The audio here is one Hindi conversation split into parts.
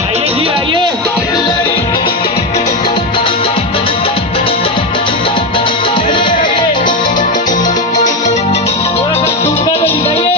आइए जी आइए। थोड़ा सा ठुमका तो दिखाइए।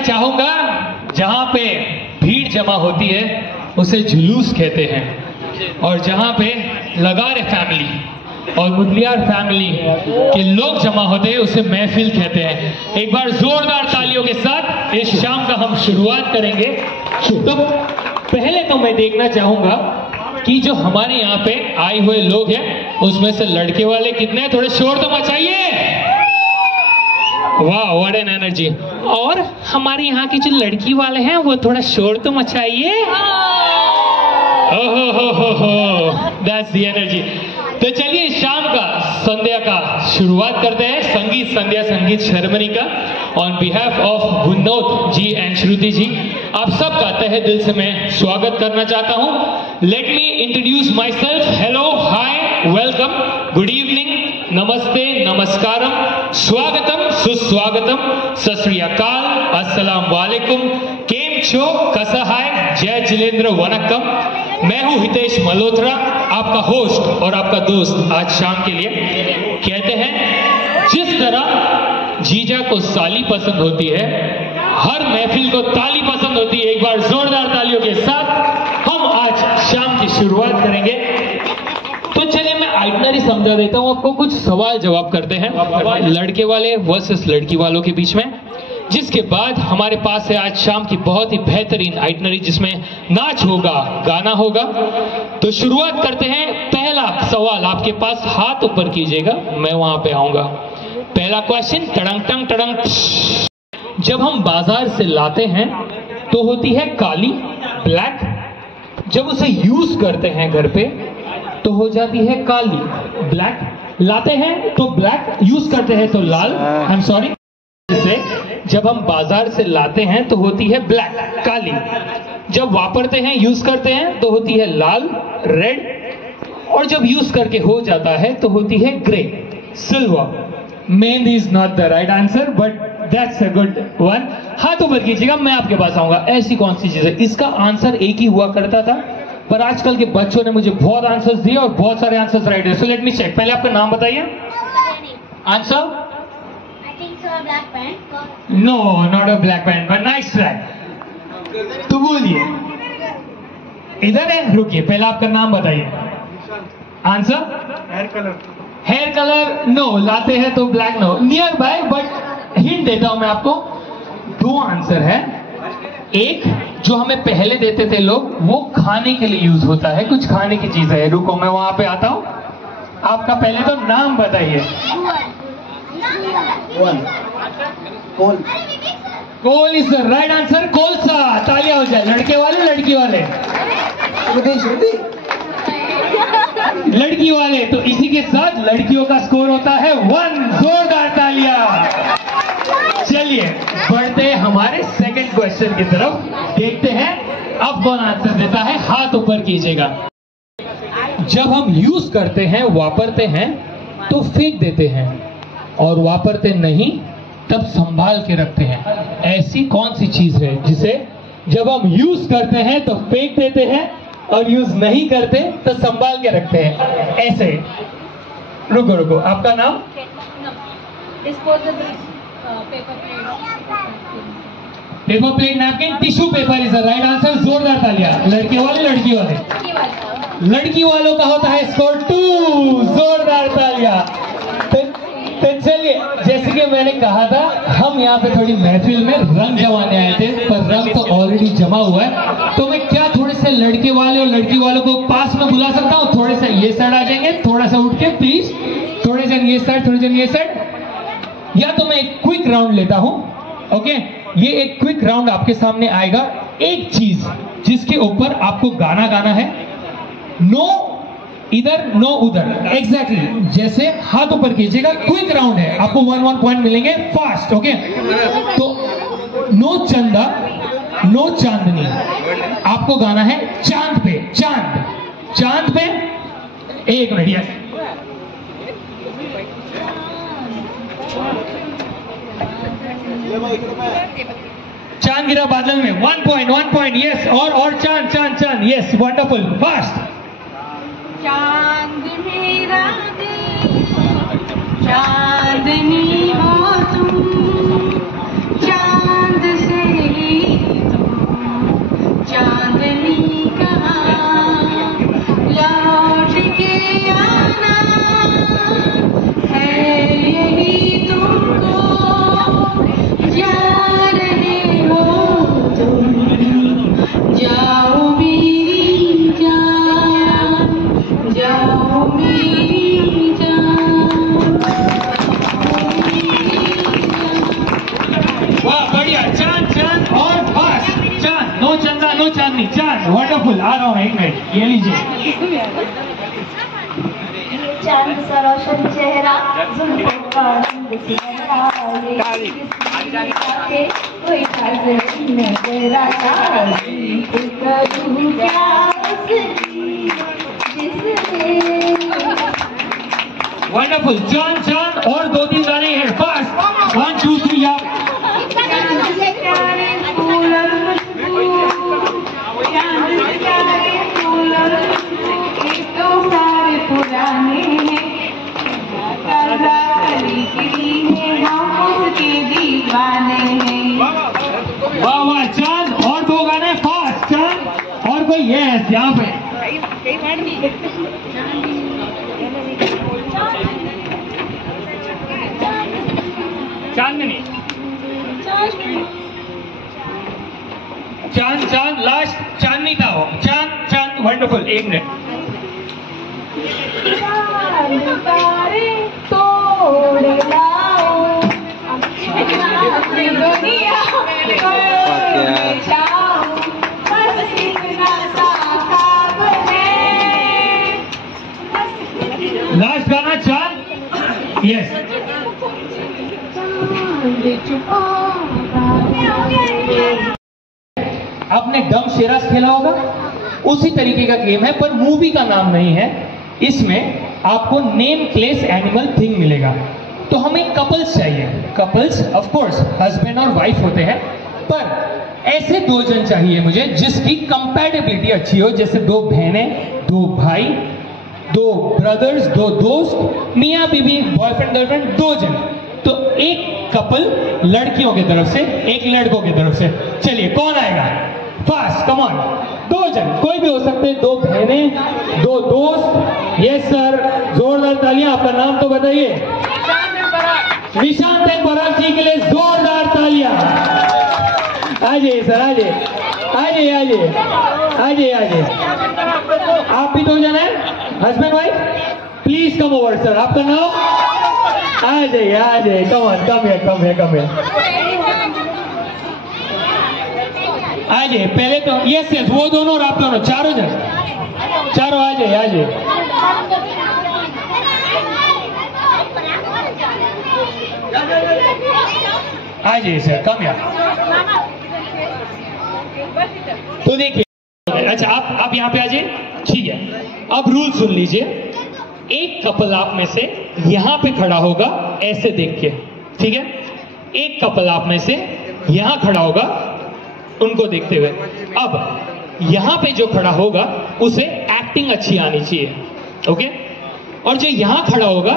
चाहूंगा जहां पे भीड़ जमा होती है उसे जुलूस कहते हैं, और जहां पे लगारे फैमिली और मुदलियार फैमिली के लोग जमा होते हैं उसे महफिल कहते हैं। एक बार जोरदार तालियों के साथ इस शाम का हम शुरुआत करेंगे। तो पहले तो मैं देखना चाहूंगा कि जो हमारे यहाँ पे आए हुए लोग हैं उसमें से लड़के वाले कितने हैं, थोड़े शोर तो मचाइए। वाह, व्हाट एन एनर्जी। और हमारे यहाँ के जो लड़की वाले हैं वो थोड़ा शोर तो मचाइए। ओहो, दैट्स द एनर्जी। तो चलिए शाम का संध्या का शुरुआत करते हैं, संगीत संध्या संगीत सेरेमनी का। On behalf of Vinod ji and Shruti ji, आप सबका तहे दिल से मैं स्वागत करना चाहता हूं। Let me introduce my self. Hello, hi, welcome, good evening, नमस्ते, नमस्कारम, स्वागतम, सुस्वागतम, सत श्री अकाल, अस्सलाम वालेकुम, केम छो, कसा हाय, जय जिलेंद्र, वनक्कम। मैं हूं हितेश मल्होत्रा, आपका होस्ट और आपका दोस्त आज शाम के लिए। कहते हैं जिस तरह जीजा को साली पसंद होती है, हर महफिल को ताली पसंद होती है। एक बार जोरदार तालियों के साथ हम आज शाम की शुरुआत करेंगे। तो चलिए मैं आइटनरी समझा देता हूं आपको, कुछ सवाल जवाब करते हैं लड़के वाले वर्सेस लड़की वालों के बीच में, जिसके बाद हमारे पास है आज शाम की बहुत ही बेहतरीन आइटनरी जिसमें नाच होगा, गाना होगा। तो शुरुआत करते हैं। पहला सवाल आपके पास, हाथ ऊपर कीजिएगा, मैं वहां पे आऊंगा। पहला क्वेश्चन, टड़ंग टंग टड़ंग। जब हम बाजार से लाते हैं तो होती है काली, ब्लैक। जब उसे यूज करते हैं घर पे तो हो जाती है काली, ब्लैक। लाते हैं तो ब्लैक, यूज करते हैं तो लाल। I am sorry. जब हम बाजार से लाते हैं तो होती है ब्लैक, काली। जब वापरते हैं, यूज करते हैं तो होती है लाल, रेड। और जब यूज करके हो जाता है तो होती है grey, silver. Mehndi is not the right answer, but that's a good one. हाथ ऊपर कीजिएगा, मैं आपके पास आऊंगा। ऐसी कौन सी चीज है? इसका आंसर एक ही हुआ करता था, पर आजकल के बच्चों ने मुझे बहुत आंसर्स दिए और बहुत सारे आंसर्स राइट है। So let me check. पहले आपका नाम बताइए। Answer? Black pant. No, not a black pant, but nice try. तो बोलिए, इधर है, रुकिए, पहले आपका नाम बताइए। Answer? Hair colour. Hair colour? No, लाते हैं तो black no, near by, but hint देता हूं मैं आपको। दो आंसर है। एक जो हमें पहले देते थे लोग, वो खाने के लिए यूज होता है, कुछ खाने की चीज है। रुको, मैं वहां पे आता हूं। आपका पहले तो नाम बताइए। Coal is the right answer, कोलसा। तालियां हो जाए। लड़के वाले, लड़की वाले? लड़की वाले। तो इसी के साथ लड़कियों का स्कोर होता है 1। जोरदार तालियां। चलिए बढ़ते हैं हमारे सेकंड क्वेश्चन की तरफ, देखते हैं अब कौन आंसर देता है। हाथ ऊपर कीजिएगा। जब हम यूज करते हैं, वापरते हैं तो फेंक देते हैं, और वापरते नहीं तब संभाल के रखते हैं। ऐसी कौन सी चीज है जिसे जब हम यूज करते हैं तो फेंक देते हैं और यूज नहीं करते तो संभाल के रखते हैं? ऐसे। रुको रुको, आपका नाम? Disposable paper plate, napkin, tissue paper is the right answer. जोरदार तालियां। लड़के वाले, लड़की वाले? लड़की वालों का होता है स्कोर 2। जोरदार तालियां। तो चलिए, जैसे कि मैंने कहा था, हम यहाँ पे थोड़ी महफिल में रंग जमाने आए थे, पर रंग तो ऑलरेडी जमा हुआ है। तो मैं क्या थोड़े से लड़के वाले और लड़की वालों को पास में बुला सकता हूँ? थोड़े से ये साइड आ जाएंगे, थोड़ा सा उठ के प्लीज। थोड़े जन ये साइड, थोड़े जन ये साइड। या तो मैं एक क्विक राउंड लेता हूँ। ओके, ये एक क्विक राउंड आपके सामने आएगा। एक चीज जिसके ऊपर आपको गाना गाना है, नो इधर नो उधर, एग्जैक्टली जैसे हाथ ऊपर कीजिएगा। क्विक राउंड है, आपको 1 पॉइंट मिलेंगे फास्ट। ओके, तो नो चंदा नो चांदनी, आपको गाना है चांद पे, चांद चांद पे। 1 मिनट, यस चांद गिरा बादल में, 1 पॉइंट, यस। और चांद चांद चांद, यस, वंडरफुल, फास्ट। चांद मेरा दिल, चांदनी हो तुम, चांद से ही तुम, चांदनी कहाँ लौट के आना है, यही तुमको जा रहे हो तुम, जाओ मेरी जान, जाओ मेरी जान। वाह, बढ़िया, चांद चांद और फास्ट। चांद, नो चंदा नो चांदनी, चांद, वंडरफुल। आ रहा हूँ, 1 मिनट, ये लीजिए। चांद सा रोशन चेहरा, जुल्फों का रंग सुनहरा, ये कोई राज नजर आता, करूँ क्या उसकी जिसने। वंडरफुल, चांद चांद और 2-3 गाने हैं, फास्ट। 1 2 3 या पुराने हम उसके दीवाने हैं। वाह वाह, चांद और 2 गाने फास्ट। चांद और कोई, यस, यहाँ पे चांदनी, चांद चांद, लास्ट चांदनी था वो, चांद चांद, वंडरफुल। 1 मिनट, तारे तोड़ लाओ, अपनी दुनिया में जाओ, बस इतना सा ख्वाब है। लास्ट गाना चांद, यस। आपने डम शेरास खेला होगा, उसी तरीके का गेम है, पर मूवी का नाम नहीं है। इसमें आपको नेम प्लेस एनिमल थिंग मिलेगा। तो हमें कपल्स चाहिए, कपल्स ऑफ कोर्स हस्बैंड और वाइफ होते हैं, पर ऐसे 2 जन चाहिए मुझे जिसकी कंपैटिबिलिटी अच्छी हो, जैसे 2 बहनें, 2 भाई, 2 ब्रदर्स, 2 दोस्त, मियाँ बीवी, बॉयफ्रेंड गर्लफ्रेंड, 2 जन। तो एक कपल लड़कियों की तरफ से, एक लड़कों की तरफ से। चलिए, कौन आएगा फास्ट, कम ऑन। 2 जन, कोई भी हो सकते हैं, 2 बहनें, 2 दोस्त। यस सर, जोरदार तालियां। आपका नाम तो बताइए। निशांत एंड पराग जी के लिए जोरदार तालियां। आ जाइए सर, आ जाइए, आ जाइए, आ जाइए, आ जाइए, आ जाइए। आप भी 2 जन हैं, husband wife, please come over sir. आपका नाम? आ जाइए, आ जाइए, कम ऑन, कम है, कम है, कम है। आ जाइए, पहले तो यस यस, वो दोनों और आप दोनों, चारों जन, चारों आ जाइए, आ जाइए। आ जाइए सर, कम यार। तो देखिए, अच्छा आप यहाँ पे आ जाइए, ठीक है। अब रूल सुन लीजिए। एक कपल आप में से यहां पे खड़ा होगा ऐसे देख के, ठीक है। एक कपल आप में से यहां खड़ा होगा उनको देखते हुए। अब यहां पे जो खड़ा होगा उसे एक्टिंग अच्छी आनी चाहिए, ओके। और जो यहां खड़ा होगा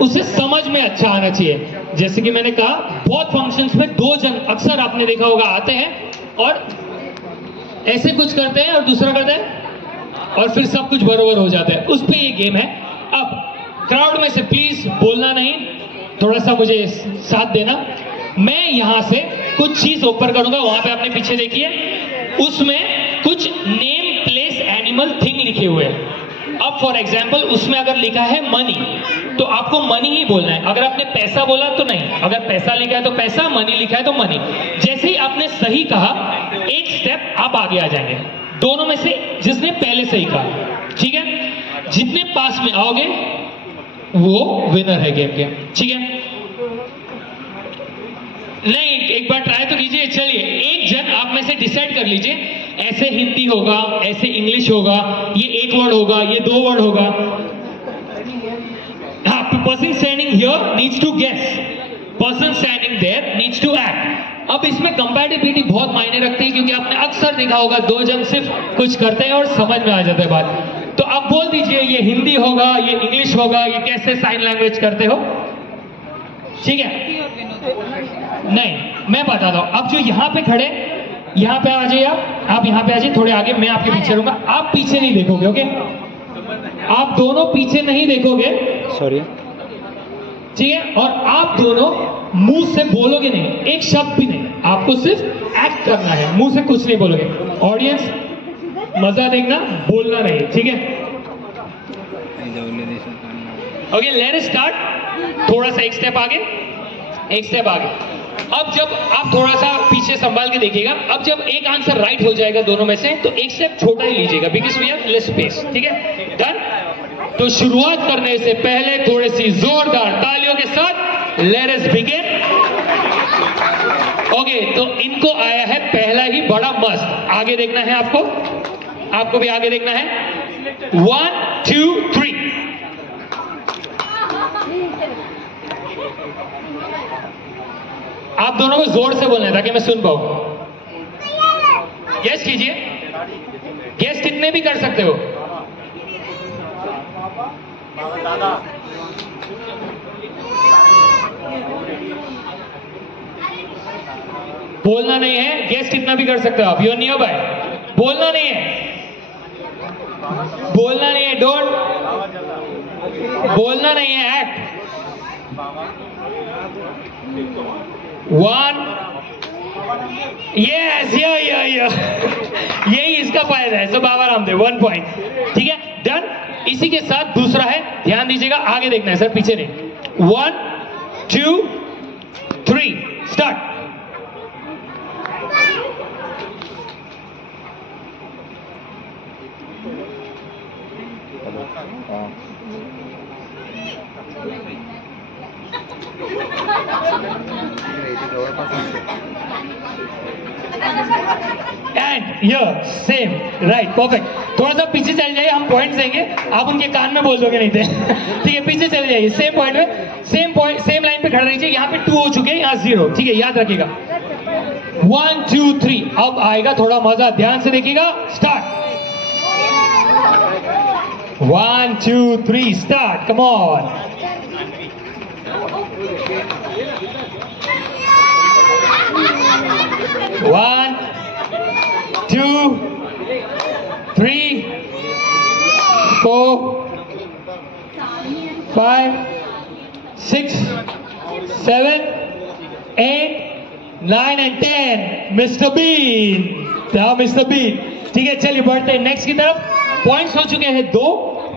उसे समझ में अच्छा आना चाहिए। जैसे कि मैंने कहा, बहुत फंक्शंस में 2 जन अक्सर आपने देखा होगा आते हैं और ऐसे कुछ करते हैं और दूसरा करते हैं और फिर सब कुछ बरोबर हो जाता है। उस पे ये गेम है। अब क्राउड में से प्लीज बोलना नहीं, थोड़ा सा मुझे साथ देना। मैं यहां से कुछ चीज ऊपर करूंगा, वहां पे आपने पीछे देखिए, उसमें कुछ नेम प्लेस एनिमल थिंग लिखे हुए हैं। अब फॉर एग्जाम्पल उसमें अगर लिखा है मनी, तो आपको मनी ही बोलना है। अगर आपने पैसा बोला तो नहीं, अगर पैसा लिखा है तो पैसा, मनी लिखा है तो मनी। जैसे ही आपने सही कहा, एक स्टेप आप आगे आ जाएंगे, दोनों में से जिसने पहले सही कहा, ठीक है। जितने पास में आओगे वो विनर है गेम के, ठीक है? नहीं, एक बार ट्राई तो कीजिए। चलिए, एक जन आप में से डिसाइड कर लीजिए, ऐसे हिंदी होगा, ऐसे इंग्लिश होगा, ये एक वर्ड होगा, ये दो वर्ड होगा। हाँ, person standing here needs to guess, person standing there needs to act. अब इसमें कंपैटिबिलिटी बहुत मायने रखती है, क्योंकि आपने अक्सर देखा होगा दो जन सिर्फ कुछ करते हैं और समझ में आ जाता है बात। तो आप बोल दीजिए ये हिंदी होगा, ये इंग्लिश होगा, ये कैसे साइन लैंग्वेज करते हो, ठीक है? नहीं, मैं बताता हूं। अब जो यहाँ पे खड़े, यहाँ पे आ जाइए, आप यहाँ पे आ जाइए, थोड़े आगे, मैं आपके पीछे रहूंगा। आप पीछे नहीं देखोगे, ओके? आप दोनों पीछे नहीं देखोगे, सॉरी, ठीक है? और आप दोनों मुंह से बोलोगे नहीं, एक शब्द भी नहीं, आपको सिर्फ एक्ट करना है, मुंह से कुछ नहीं बोलोगे। ऑडियंस मजा देखना, बोलना नहीं, ठीक है? Okay, let us start. थोड़ा सा एक स्टेप आगे, एक स्टेप आगे। अब जब आप थोड़ा सा पीछे संभाल के देखिएगा, अब जब एक आंसर राइट हो जाएगा दोनों में से, तो एक स्टेप छोटा ही लीजिएगा, because we have less space, ठीक है? डन? तो शुरुआत करने से पहले थोड़ी सी जोरदार तालियों के साथ लेट अस बिगिन। ओके, तो इनको आया है पहला ही बड़ा मस्त। आगे देखना है आपको, आपको भी आगे देखना है। 1 2 3। आप दोनों को जोर से बोलना है ताकि मैं सुन पाऊं। गेस कीजिए, गेस कितने भी कर सकते हो। बोलना नहीं है, गेस कितना भी कर सकते हो आप। योर नियर बाय, बोलना नहीं है, बोलना नहीं है, डोंट बोलना नहीं है, एक्ट। 1 यस, यही इसका फायदा है। सो बाबा रामदेव 1 पॉइंट, ठीक है? डन। इसी के साथ दूसरा है, ध्यान दीजिएगा, आगे देखना है सर, पीछे नहीं। 1 2 3 start. And here same, right, perfect. थोड़ा सा पीछे चल जाइए, हम पॉइंट्स देंगे, आप उनके कान में बोल दोगे नहीं थे। ठीक है, पीछे चले जाइए, सेम पॉइंट में, सेम पॉइंट, सेम लाइन पे खड़े रहिए। यहाँ पे 2 हो चुके हैं, यहाँ 0, ठीक है? याद रखिएगा। 1 2 3। अब आएगा थोड़ा मजा, ध्यान से देखिएगा। Start. 1 2 3 start. Come on. 1 2 3 4 5 6 7 8 9 and 10। Mister bean, mister bean, ठीक है? चलिए बढ़ते हैं नेक्स्ट की तरफ। पॉइंट्स हो चुके हैं 2,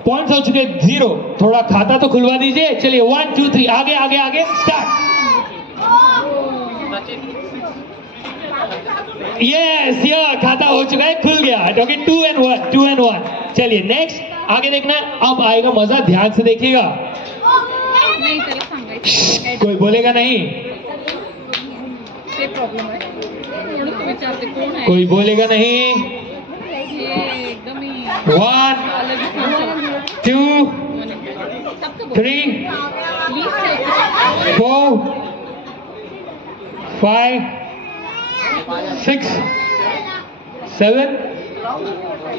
पॉइंट्स हो चुके हैं 0। थोड़ा खाता तो खुलवा दीजिए। चलिए 1 2 3, आगे आगे आगे, स्टार्ट। यस, ये खाता हो चुका है, खुल गया। Okay, 2 and 1, 2 and 1। चलिए नेक्स्ट, आगे देखना। अब आएगा मजा, ध्यान से देखिएगा। कोई बोलेगा नहीं, कोई बोलेगा नहीं। 1 2 3 4 5 6 7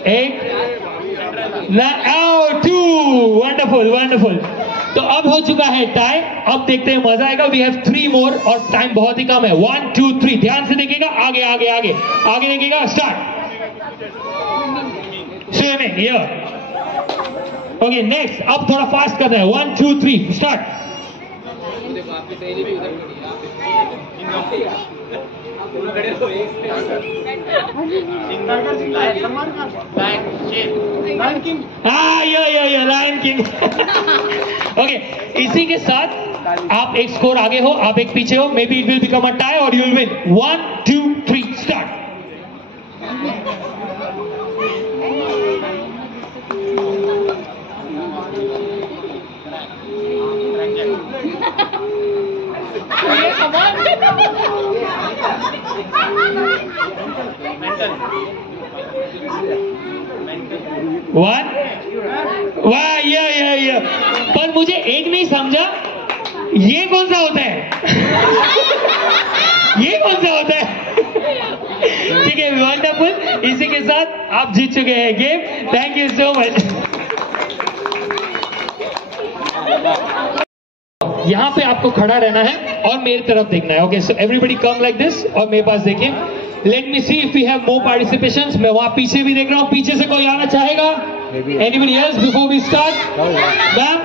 8 9 2। Wonderful wonderful. तो अब हो चुका है टाइम। अब देखते हैं, मजा आएगा। वी हैव 3 मोर और टाइम बहुत ही कम है। 1 2 3, ध्यान से देखिएगा। आगे आगे आगे आगे देखिएगा। Start. Swimming here. Okay, next. अब थोड़ा फास्ट करना है। 1 2 3 स्टार्ट। Lion king. ओके, इसी के साथ आप एक स्कोर आगे हो, आप एक पीछे हो। May be it will become a tie और यू विल विन। 1 2 3 स्टार्ट। 1 वाह, ये पर मुझे एक नहीं समझा, ये कौन सा होता है? ये कौन सा होता है? ठीक है, वंडरफुल। इसी के साथ आप जीत चुके हैं game. Thank you so much. यहाँ पे आपको खड़ा रहना है और मेरी तरफ देखना है। Okay, so everybody come like this और मेरे पास देखिए। Let me see if we have more participations. मैं वहां पीछे भी देख रहा हूँ, पीछे से कोई आना चाहेगा? Anybody else before we start? Ma'am,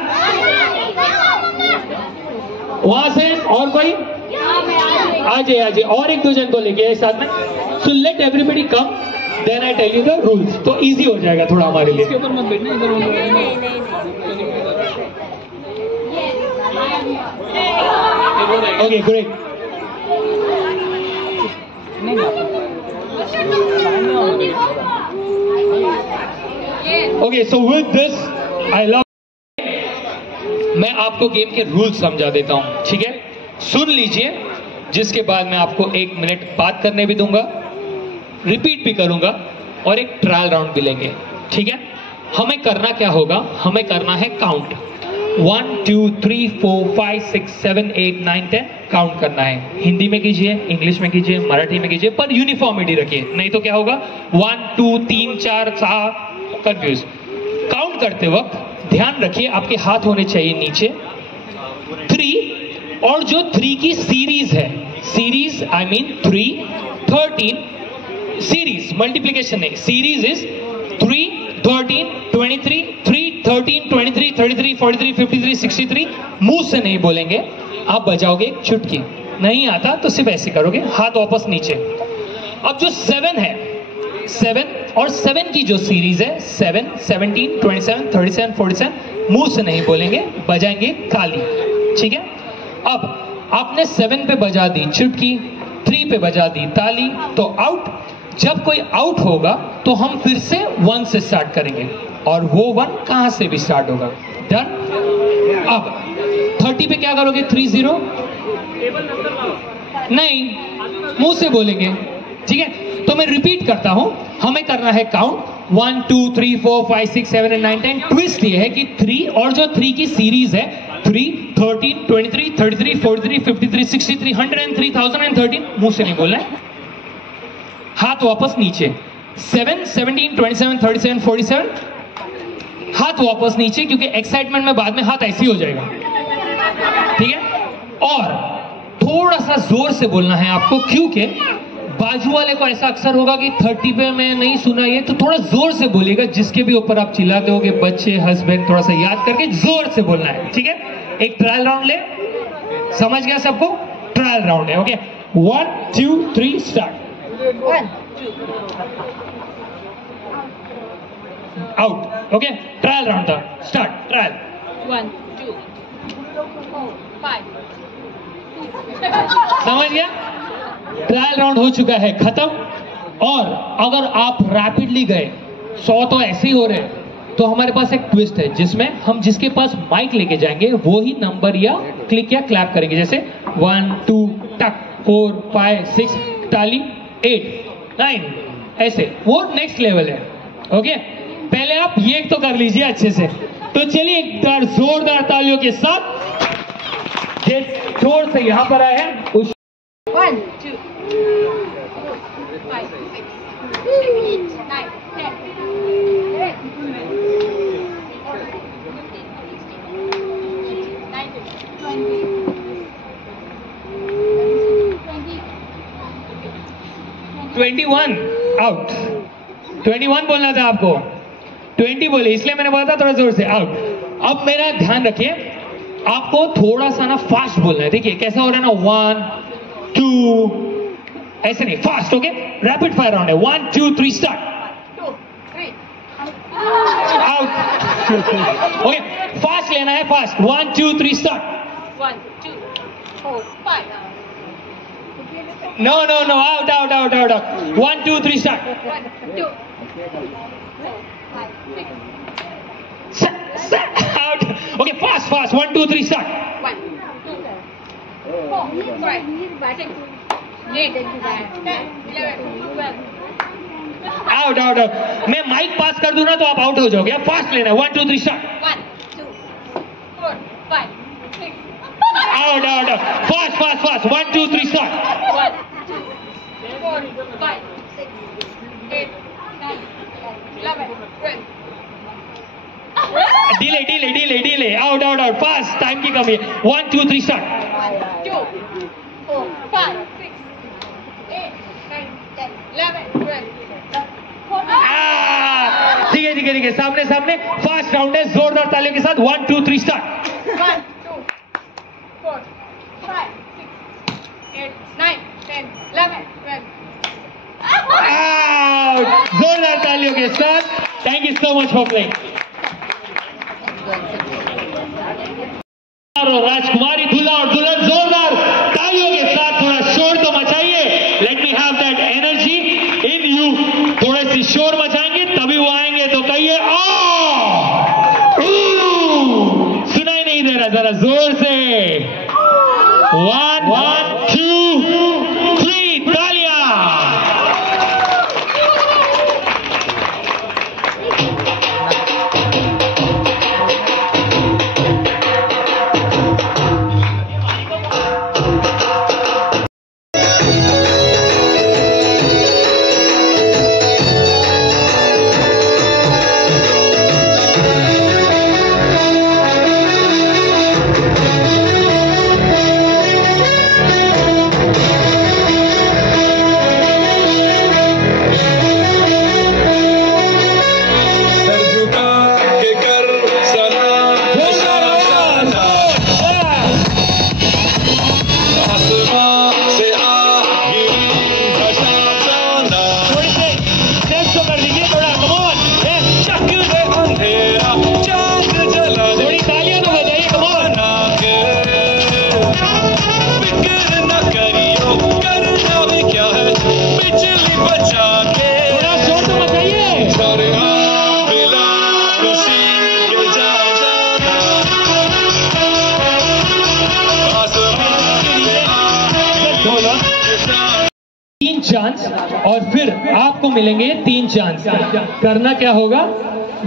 वहां से और कोई? आ जाइए और एक दो जन को लेके साथ में। So let everybody come, then I tell you the rules, तो इजी हो जाएगा थोड़ा हमारे लिए। Okay, great. Okay, so with this I love, मैं आपको गेम के रूल्स समझा देता हूं, ठीक है? सुन लीजिए, जिसके बाद मैं आपको 1 मिनट बात करने भी दूंगा, रिपीट भी करूंगा और एक ट्रायल राउंड भी लेंगे, ठीक है? हमें करना क्या होगा? हमें करना है काउंट। 1 2 3 4 5 6 7 8 9 10 काउंट करना है। हिंदी में कीजिए, इंग्लिश में कीजिए, मराठी में कीजिए, पर यूनिफॉर्मिटी रखिए, नहीं तो क्या होगा 1 2 3 4 7 कंफ्यूज। काउंट करते वक्त ध्यान रखिए आपके हाथ होने चाहिए नीचे। 3 और जो 3 की सीरीज है, series I mean 3 13, series multiplication नहीं, सीरीज इज 3 13 23 3 13 23 33 43 53 63। मुंह से नहीं बोलेंगे, आप बजाओगे एक चुटकी। नहीं आता तो सिर्फ ऐसे करोगे, हाथ वापस नीचे। अब जो 7 है, 7 और 7 की जो सीरीज है 7 17 27 37 47, मुंह से नहीं बोलेंगे, बजाएंगे ताली, ठीक है? अब आपने 7 पे बजा दी चुटकी, 3 पे बजा दी ताली, तो आउट। जब कोई आउट होगा तो हम फिर से 1 से स्टार्ट करेंगे और वो 1 कहां से भी स्टार्ट होगा। डन? अब 30 पे क्या करोगे? 30 नहीं, मुंह से बोलेंगे, ठीक है? तो मैं रिपीट करता हूं, हमें करना है काउंट 1 2 3 4 5 6 7 8 9 10। ट्विस्ट ये है कि 3 और जो 3 की सीरीज है 3 13 23 33 43 53 63 103 1013, मुंह से नहीं बोलना है, हाथ वापस नीचे। 7 17 27 37 47, हाथ वापस नीचे, क्योंकि एक्साइटमेंट में बाद में हाथ ऐसे ही हो जाएगा, ठीक है? और थोड़ा सा जोर से बोलना है आपको, क्योंकि बाजू वाले को ऐसा अक्सर होगा कि 30 पे मैं नहीं सुना ये, तो थोड़ा जोर से बोलिएगा। जिसके भी ऊपर आप चिल्लाते होगे, बच्चे, हस्बैंड, थोड़ा सा याद करके जोर से बोलना है, ठीक है? एक ट्रायल राउंड ले, समझ गया सबको? ट्रायल राउंड है, okay? 1 2 3 start. 1 2 out, okay? Trial round था, स्टार्ट। ट्रायल 1 2 4 5 समझ गया? ट्रायल राउंड हो चुका है, खत्म। और अगर आप रैपिडली गए, 100 तो ऐसे ही हो रहे, तो हमारे पास एक ट्विस्ट है जिसमें हम जिसके पास माइक लेके जाएंगे वो ही नंबर या क्लिक या क्लैप करेंगे। जैसे 1 2 टक, 4 5 6 ताली, 8 9, ऐसे। वो नेक्स्ट लेवल है, ओके? पहले आप ये तो कर लीजिए अच्छे से। तो चलिए एक बार जोरदार तालियों के साथ जिस जोर से यहां पर आए हैं उस 1 2 5 6 7 8 9 10 21 आउट। 21 बोलना था आपको, 20 बोले, इसलिए मैंने बोला था थोड़ा जोर से, आउट। अब मेरा ध्यान रखिए, आपको थोड़ा सा ना फास्ट बोलना है। देखिए कैसा हो रहा है ना, 1 2, ऐसे नहीं, fast, okay? Rapid fire round है। 1 2 3 स्टार्ट। 2 3 आउट। ओके, फास्ट लेना है, fast. 1 2 3 start. 1 2 4 5 no no no, out out out out out. 1 2 3 start. 1 2 4 5 6 out. Okay, fast fast. 1 2 3 start. 1 2 4 5 6 8 9 10 11 12 out out out. मैं माइक पास कर दूं ना तो आप आउट हो जाओगे। फास्ट लेना है। 1 2 3 start. 1 2 4 5 6 out out out. Fast fast fast. 1 2 3 start. 1 2 4 5 6 8 9 11 12 delay delay delay delay. Out out out. Fast, time की कमी है। 1 2 3 स्टार्ट। 1 2 4 5 6 8 9 10 11 12 ठीक है ठीक है ठीक है। सामने सामने। फास्ट राउंड है, जोरदार तालियों के साथ। 1 2 3 स्टार्ट। 1 2 4 5 6 8 9 10 11 12 जोरदार तालियों के साथ। Thank you so much for playing. राजकुमारी दूल्हा और दुल्हन जोरदार तालियों के साथ थोड़ा शोर तो मचाइए। Let me have that energy in you. थोड़े सी शोर मचाएंगे तभी वो आएंगे। तो कहिए सुनाई नहीं दे रहा, जरा जोर से। 1 1 2 3 तालियां। चांस और फिर आपको मिलेंगे 3 चांस। करना क्या होगा,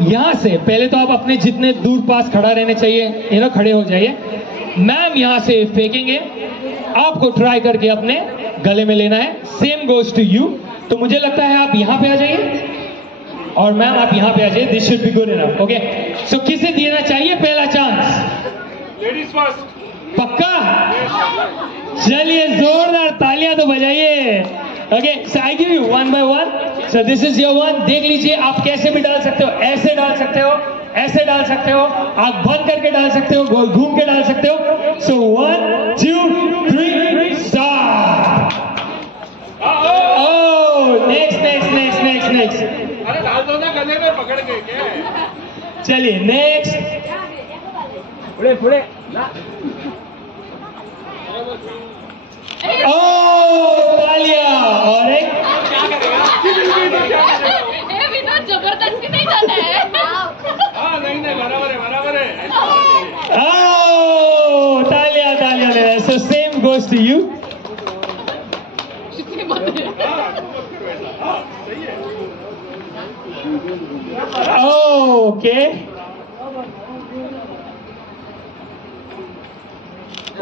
यहां से पहले तो आप अपने जितने दूर पास खड़ा रहने चाहिए खड़े हो जाइए। मैम यहां से फेंकेंगे, आपको ट्राई करके अपने गले में लेना है। Same goes to you. तो मुझे लगता है आप यहां पे आ जाइए और मैम आप यहां पे आ जाइए। This should be good enough. Okay, so किसे देना चाहिए पहला चांस? Ladies first. पक्का? चलिए जोरदार तालियां तो बजाइए। Okay, so I give you 1 by 1। So this is your 1। देख लीजिए, आप कैसे भी डाल सकते हो। ऐसे डाल सकते हो, ऐसे डाल सकते हो, आंख बंद करके डाल सकते हो, गोल घूम के डाल सकते हो। So 1 2 3 start. Oh, next next next next next. अरे डाल दो ना गले में पकड़ के। चलिए नेक्स्ट। पुड़े पुड़े। तालियां। और एक जबरदस्ती नहीं जाता है। हाँ नहीं नहीं, बराबर है बराबर है। तालियां तालियां। So same goes to you. Okay,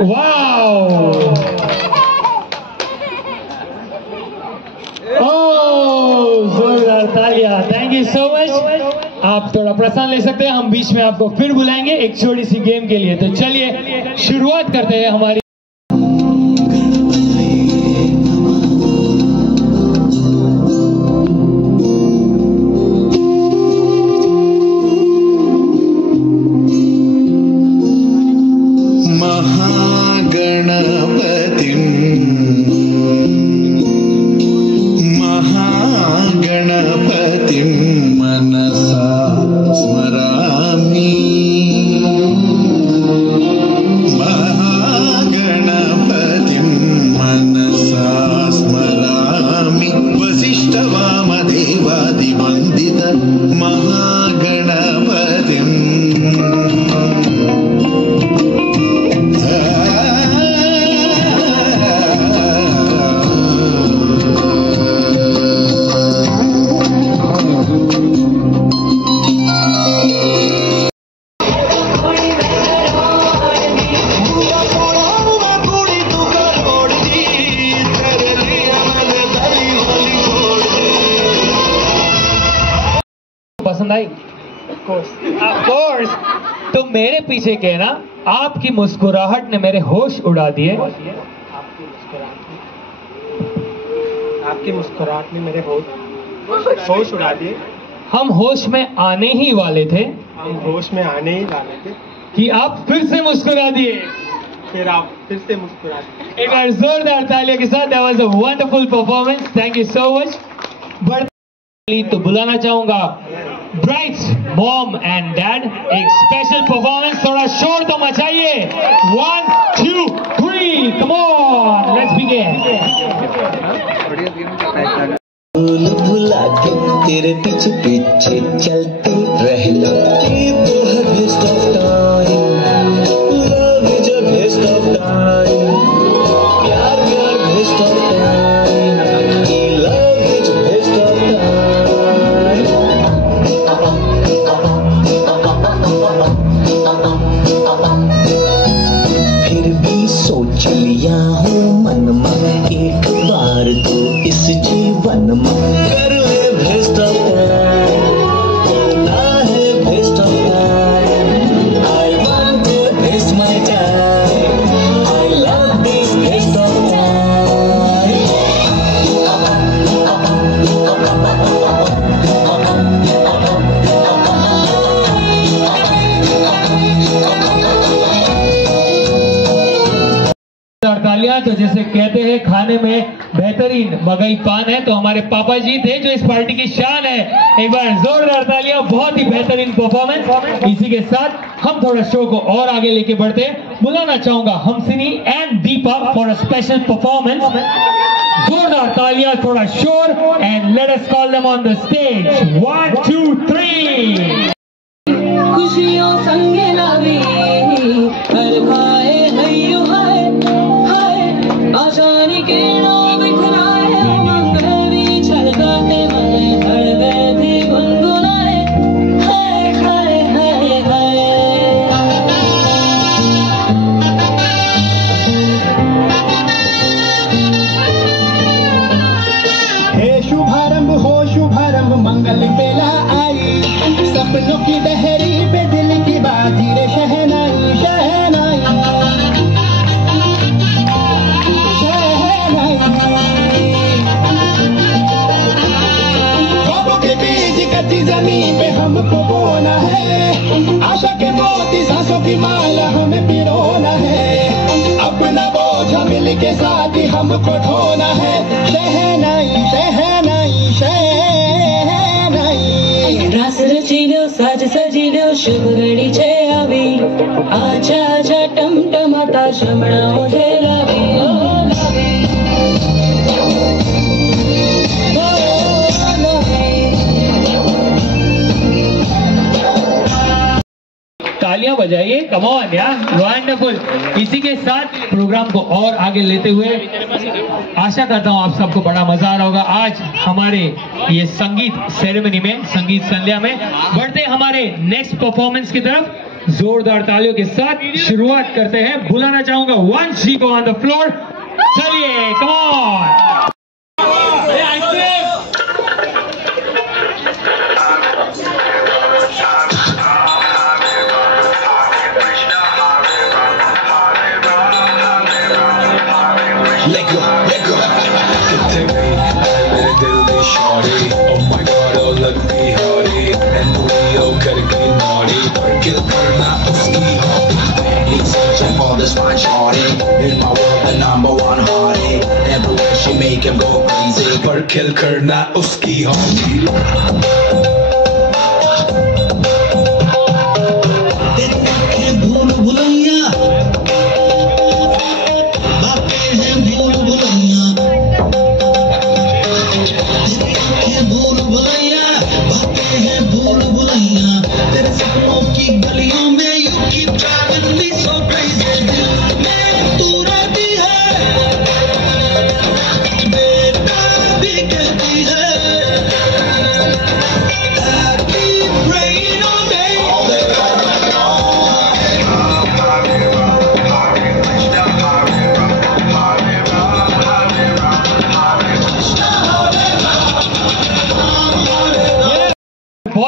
wow. जोरदार तालियां। Thank you so much. आप थोड़ा प्रस्थान ले सकते हैं। हम बीच में आपको फिर बुलाएंगे एक छोटी सी गेम के लिए। तो चलिए शुरुआत करते हैं हमारी। महागणपतिं मनसा स्मरामि। महागणपतिं Of course. तो मेरे पीछे कहना, आपकी मुस्कुराहट ने मेरे होश उड़ा दिए। आपकी मुस्कुराहट ने मेरे होश उड़ा दिए। हम होश में आने ही वाले थे हम होश में आने ही वाले थे कि आप फिर से मुस्कुरा दिए। फिर आप फिर से मुस्कुरा दिए। एक बार जोरदार तालियों के साथ, that was a wonderful performance. Thank you so much. तो बुलाना चाहूंगा ब्राइड्स मॉम एंड डैड, एक स्पेशल परफॉर्मेंस, थोड़ा शोर तो मचाइए। 1 2 3 कम ऑन, लेट्स बिगिन। भूल भुला के तेरे पीछे पीछे चलते रहना, ये तो है waste of time, love is a waste of time, प्यार प्यार waste of time, ये love is a waste of time। फिर भी सोच लिया हूँ मन में एक बार तो इस जीवन में कर ले waste of time, करना है waste of time, I want to waste my time, I love this waste of तालियां। तो जैसे कहते हैं खाने में बेहतरीन मगई पान है, तो हमारे पापा जी थे जो इस पार्टी की शान है। एक बार जोरदार तालियां, बहुत ही बेहतरीन परफॉर्मेंस। इसी के साथ हम थोड़ा शो को और आगे लेके बढ़ते हैं। बुलाना चाहूंगा Hamsini and Deepa for a special performance. जोरदार तालियां, थोड़ा शोर, and let us call them on the stage. 1 2 3। खुशियों संगे लावी हर खाए हयो हाय हाय, आशानी के नाम बिखराए मंगल भी छलकाते मन हर गए गुनगुनाए हाय हाय हाय हाय। हे शुभारंभ हो शुभारंभ, मंगल बेला आई, सपनों की बहरी पे दिल की बाजी रे शहनाई शहनाई शहनाई। ख्वाबों के बीज कच्ची जमीन पे हमको बोना है, आशा के मोती सांसों की माला हमें पिरोना है, अपना बोझ मिल के साथ ही हमको ढोना है, शहनाई शहनाई शहनाई। रास रचीलो साज सजीलो शुभ घड़ी छे आवी, आजा आजा टमटमाता शमणा मुझे लावी ओ लावी ओ लावी। तालियां बजाइए, कम ऑन यार, वंडरफुल। इसी के साथ प्रोग्राम को और आगे लेते हुए आशा करता हूं आप सबको बड़ा मजा आ रहा होगा। आज हमारे ये संगीत सेरेमनी में, संगीत संध्या में बढ़ते हमारे नेक्स्ट परफॉर्मेंस की तरफ। जोरदार तालियों के साथ शुरुआत करते हैं। बुलाना चाहूंगा वंशी को ऑन द फ्लोर। चलिए, come on. Let go, let go। Take me, मेरे दिल में Shauri, oh my god, oh लगती हारी, एंडुलियो करके नारी, पर किल करना उसकी hobby, ain't searching for this fine shorty, in my world the #1 hottie, everywhere she make him go crazy, पर किल करना उसकी हॉबी।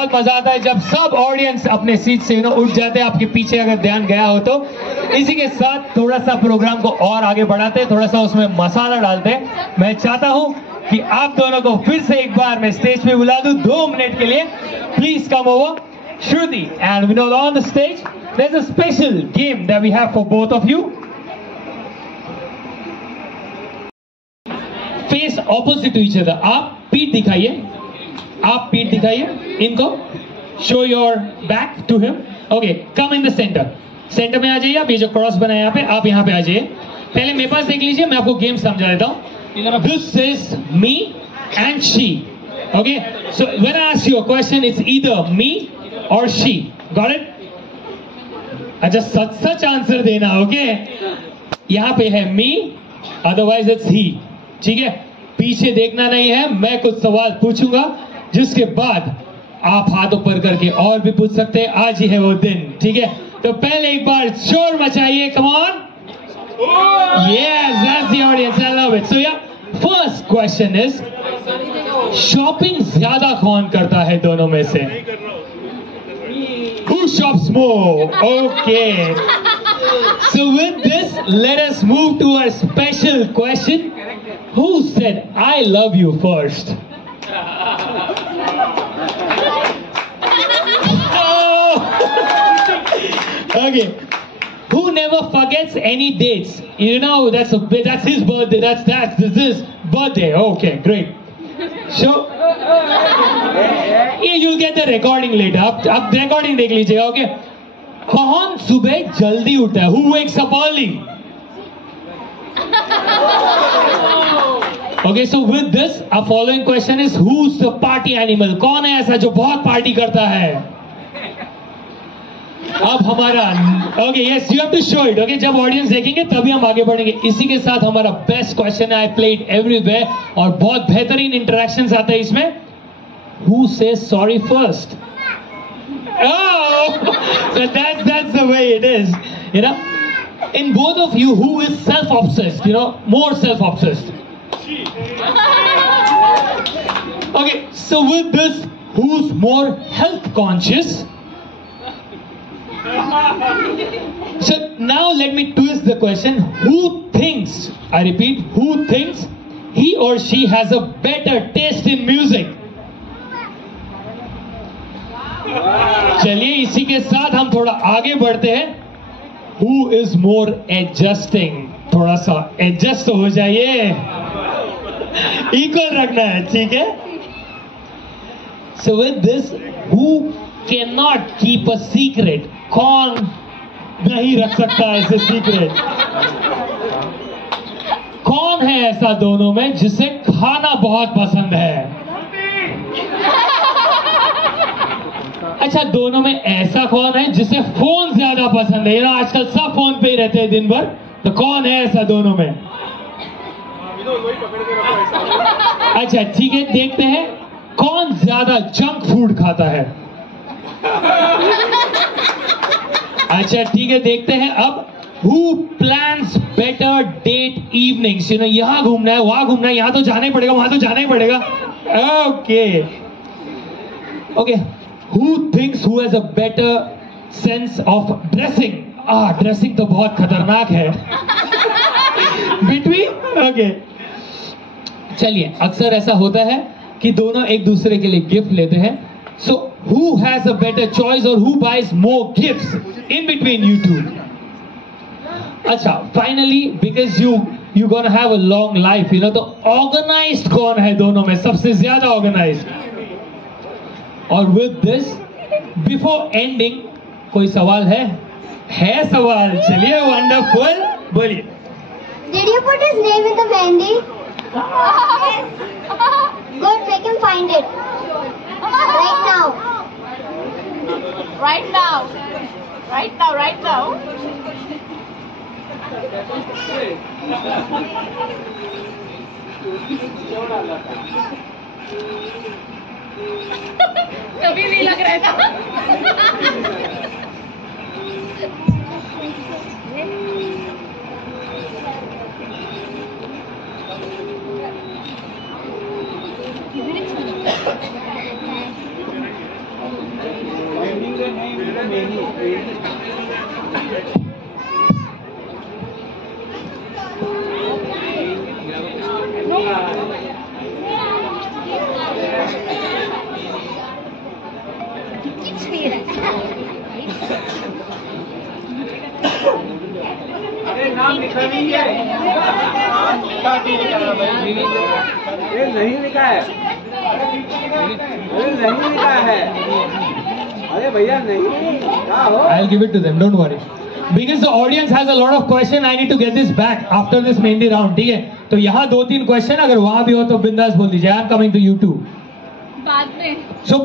बहुत मजा आता है जब सब ऑडियंस अपने सीट से उठ जाते हैं, आपके पीछे अगर ध्यान गया हो तो। इसी के साथ थोड़ा सा प्रोग्राम को और आगे बढ़ाते हैं, थोड़ा सा उसमें मसाला डालते हैं। मैं चाहता हूं कि आप दोनों को फिर से एक बार मैं स्टेज पे बुला दूं 2 मिनट के लिए। Please come over Shruti and Vinod on the stage. There's a special game that we have for both of you. Face opposite to each other. आप पीठ दिखाइए, आप पीठ दिखाइए इनको. Show your back to him. Okay, come in the center. Centre में आ जाइए आप, ये जो क्रॉस बना है यहाँ पे, आप यहाँ पे आ जाइए. पहले मेरे पास देख लीजिए, मैं आपको गेम समझा देता हूँ. This is me and she. Okay, so when I ask you a question, it's either me or she. Got it? अच्छा, सच आंसर देना. ओके, यहाँ पे है me, otherwise it's he. ठीक है, पीछे देखना नहीं है. मैं कुछ सवाल पूछूंगा जिसके बाद आप हाथ ऊपर करके और भी पूछ सकते हैं. आज ही है वो दिन. ठीक है, तो पहले एक बार शोर मचाइए. Come on. Yes, that's the audience. I love it. So yeah, first question is, shopping ज्यादा कौन करता है दोनों में से? Who shops more? Okay. So with this, let us move to our special question. Who said I love you first? Oh. Okay. Who never forgets any dates? You know, that's his birthday. That's his birthday. Okay, great. So, you'll get the recording later. आप recording देख लीजिएगा. Okay. कौन सुबह जल्दी उठता है? Who wakes up early? Okay, so with this, our following question is, who's the party animal? कौन है ऐसा जो बहुत पार्टी करता है? अब हमारा okay, yes, you have to show it. Okay, जब ऑडियंस देखेंगे तभी हम आगे बढ़ेंगे. इसी के साथ हमारा बेस्ट क्वेश्चन है, आई प्लेड एवरीवेयर, और बहुत बेहतरीन इंटरेक्शंस आते हैं इसमें. Who says sorry first? So that's the way it is, you know. In both of you, who is self-obsessed? You know, more self-obsessed. Okay, so with this, who's more health conscious? So now let me twist the question. Who thinks, I repeat, who thinks he or she has a better taste in music? चलिए, इसी के साथ हम थोड़ा आगे बढ़ते हैं. Who is more adjusting? थोड़ा सा एडजस्ट हो जाइए, इक्वल रखना है. ठीक है. So with this, who cannot keep a secret? कौन नहीं रख सकता ऐसे सीक्रेट? कौन है ऐसा दोनों में जिसे खाना बहुत पसंद है? अच्छा, दोनों में ऐसा कौन है जिसे फोन ज्यादा पसंद है? ना, आजकल सब फोन पे ही रहते हैं दिन भर. तो कौन है ऐसा दोनों में? अच्छा, ठीक है, देखते हैं कौन ज्यादा जंक फूड खाता है. अच्छा, ठीक है, देखते हैं अब. Who plans better date evenings? You know, यहाँ घूमना है, वहां घूमना है, यहाँ तो जाना ही पड़ेगा, वहां तो जाना ही पड़ेगा. Okay. Okay. Who thinks who has a better sense of dressing? Dressing तो बहुत खतरनाक है. Between? Okay. चलिए, अक्सर ऐसा होता है कि दोनों एक दूसरे के लिए गिफ्ट लेते हैं. So, who has a better choice or who buys more gifts in between you two? अच्छा, finally, because you gonna have a long life, you know, तो organized कौन है दोनों में सबसे ज्यादा organized? और with this, before ending, कोई सवाल है? है सवाल? चलिए, wonderful, बोलिए. Did you put his name in the mehndi? Good, make him find it. Right now. Right now. Right now, right now. कभी भी लग रहा था. अरे नाम लिखा नहीं है, ये नहीं लिखा है, अरे नहीं लिखा है, अरे भैया नहीं, क्या हो? I'll give it to them, don't worry. Because the audience has a lot of question, I need to get this back after this mehndi round, ठीक है? तो यहाँ 2-3 क्वेश्चन अगर वहाँ भी हो तो बिंदास बोल दीजिए. I'm coming to you too. बाद में. So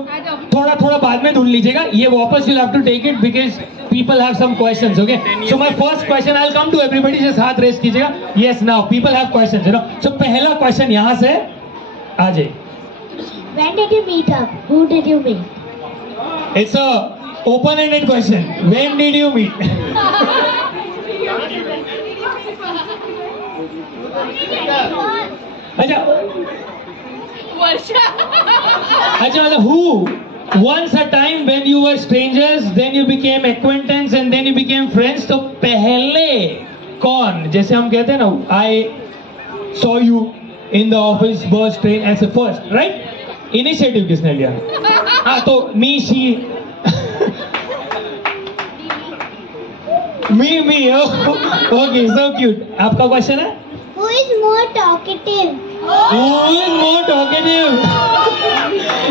थोड़ा बाद में ढूंढ लीजिएगा. ये वापस you'll have to take it because people have some questions, okay? So my first question, I'll come to everybody. just हाथ रेस कीजिएगा. Yes, now people have questions, you know. So पहला क्वेश्चन यहाँ से आ जाए. When did you meet up? Who did you meet? It's a open-ended question. When did you meet? अच्छा वर्षा. अच्छा मतलब who once a time when you were strangers then you became acquaintance and then you became friends. तो पहले कौन, जैसे हम कहते हैं ना I saw you in the office bus train as a first, right? Initiative किसने लिया? हाँ तो me she me okay, so cute. आपका क्वेश्चन है? Who is more talkative? Who is more talkative?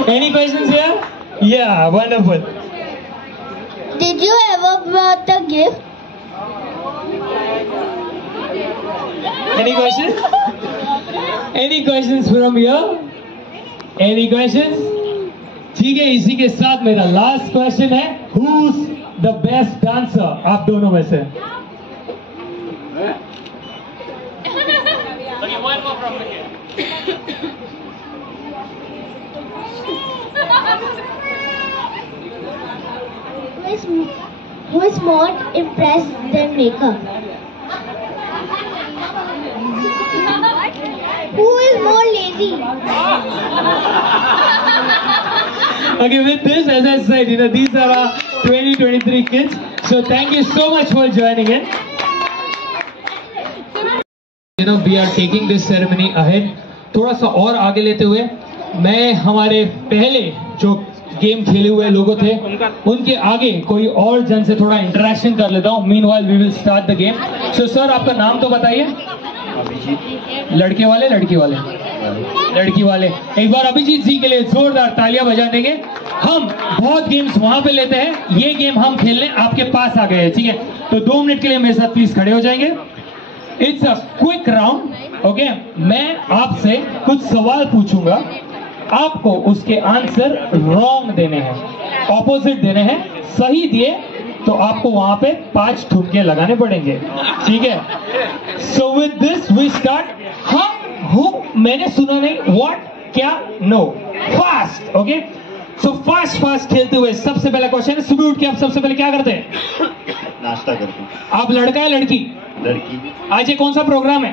Any questions here? Yeah, wonderful. Did you ever brought a gift? Any questions? Any questions from here? Any questions? ठीक है, इसी के साथ मेरा लास्ट क्वेश्चन है, Who's the best dancer? आप दोनों में से. Who is more impressed than makeup? Who is more lazy? Okay, with this, as I said, you know, these are our 2023 kids. So thank you so much for joining in. You know, we are taking this ceremony ahead. थोड़ा सा और आगे लेते हुए मैं हमारे पहले जो गेम खेले हुए लोगों थे उनके आगे कोई और जन से थोड़ा इंटरेक्शन कर लेता हूँ. Meanwhile, we will start the game. So sir, आपका नाम तो बताइए. लड़के वाले लड़की वाले? लड़की वाले. एक बार अभिजीत जी के लिए जोरदार तालियां बजा देंगे. हम बहुत गेम्स वहां पे लेते हैं, ये गेम हम खेलने आपके पास आ गए हैं, ठीक है? तो 2 मिनट के लिए मेरे साथ प्लीज खड़े हो जाएंगे. It's a quick round, okay? मैं आपसे कुछ सवाल पूछूंगा, आपको उसके आंसर रॉन्ग देने हैं, ऑपोजिट देने हैं. सही दिए तो आपको वहां पे 5 ठुमके लगाने पड़ेंगे, ठीक है? So with this we start. हाँ, हु, मैंने सुना नहीं, व्हाट, क्या, no, fast. Okay, so fast खेलते हुए सबसे पहला क्वेश्चन है, सुबह उठ के आप सबसे पहले क्या करते हैं? नाश्ता करते हैं. आप लड़का है लड़की? लड़की. आज ये कौन सा प्रोग्राम है?